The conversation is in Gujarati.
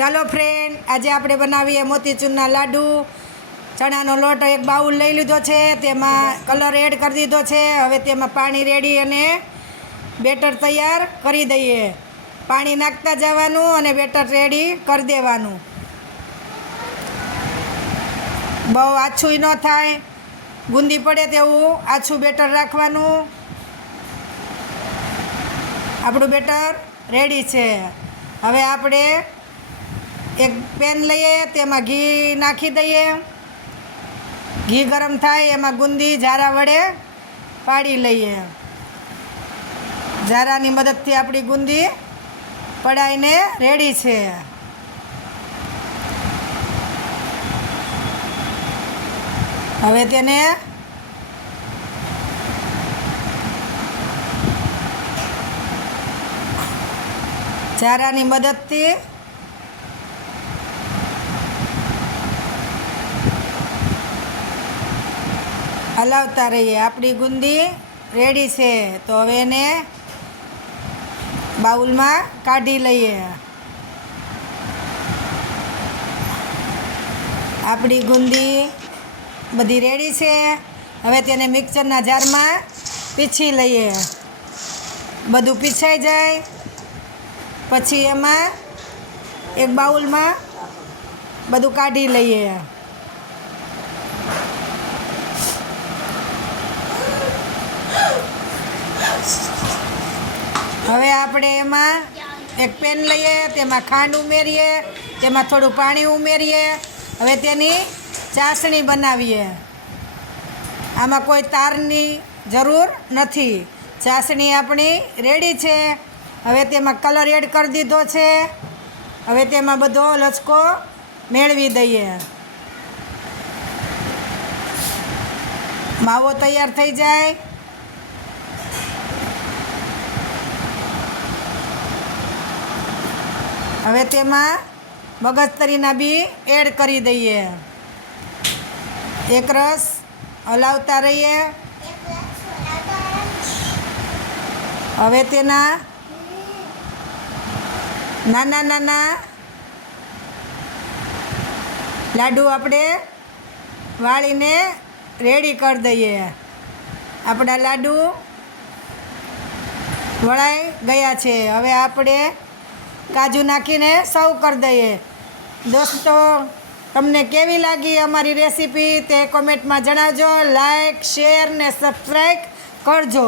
ચાલો ફ્રેન્ડ, આજે આપણે બનાવીએ મોતીચૂરના લાડુ। ચણાનો લોટ એક બાઉલ લઈ લીધો છે, તેમાં કલર એડ કરી દીધો છે। હવે તેમાં પાણી રેડી અને બેટર તૈયાર કરી દઈએ। પાણી નાખતા જવાનું અને બેટર રેડી કરી દેવાનું। બહુ આછું ન થાય, ગુંદી પડે તેવું આછું બેટર રાખવાનું। આપણું બેટર રેડી છે। હવે આપણે એક પેન લઈએ, તેમાં ઘી નાખી દઈએ। ઘી ગરમ થાય એમાં ગુંદી ઝારા વડે પાડી લઈએ। ઝારાની મદદથી આપણી ગુંદી પડાઈને રેડી છે। હવે તેને ઝારાની મદદથી હલાવતા રહીએ। આપણી ગુંદી રેડી છે, તો હવે એને બાઉલમાં કાઢી લઈએ। આપણી ગુંદી બધી રેડી છે। હવે તેને મિક્સરના જારમાં પીસી લઈએ। બધું પીસાઈ જાય પછી એમાં એક બાઉલમાં બધું કાઢી લઈએ। હવે આપણે એમાં એક પેન લઈએ, તેમાં ખાંડ ઉમેરીએ, તેમાં થોડું પાણી ઉમેરીએ। હવે તેની ચાસણી બનાવીએ। આમાં કોઈ તારની જરૂર નથી, ચાસણી આપણી રેડી છે। હવે તેમાં કલર એડ કરી દીધો છે। હવે તેમાં બધો લચકો મેળવી દઈએ। માવો તૈયાર થઈ જાય હવે તેમાં મગજતરીના બી એડ કરી દઈએ। એક રસ હલાવતા રહીએ। હવે તેના નાના નાના લાડુ આપણે વાળીને રેડી કરી દઈએ। આપણા લાડુ વળાઈ ગયા છે। હવે આપણે કાજુ નાખીને સર્વ કરી દઈએ। દોસ્તો, તમને કેવી લાગી અમારી રેસીપી તે કોમેન્ટમાં જણાવજો। લાઈક, શેર ને સબસ્ક્રાઈબ કરજો।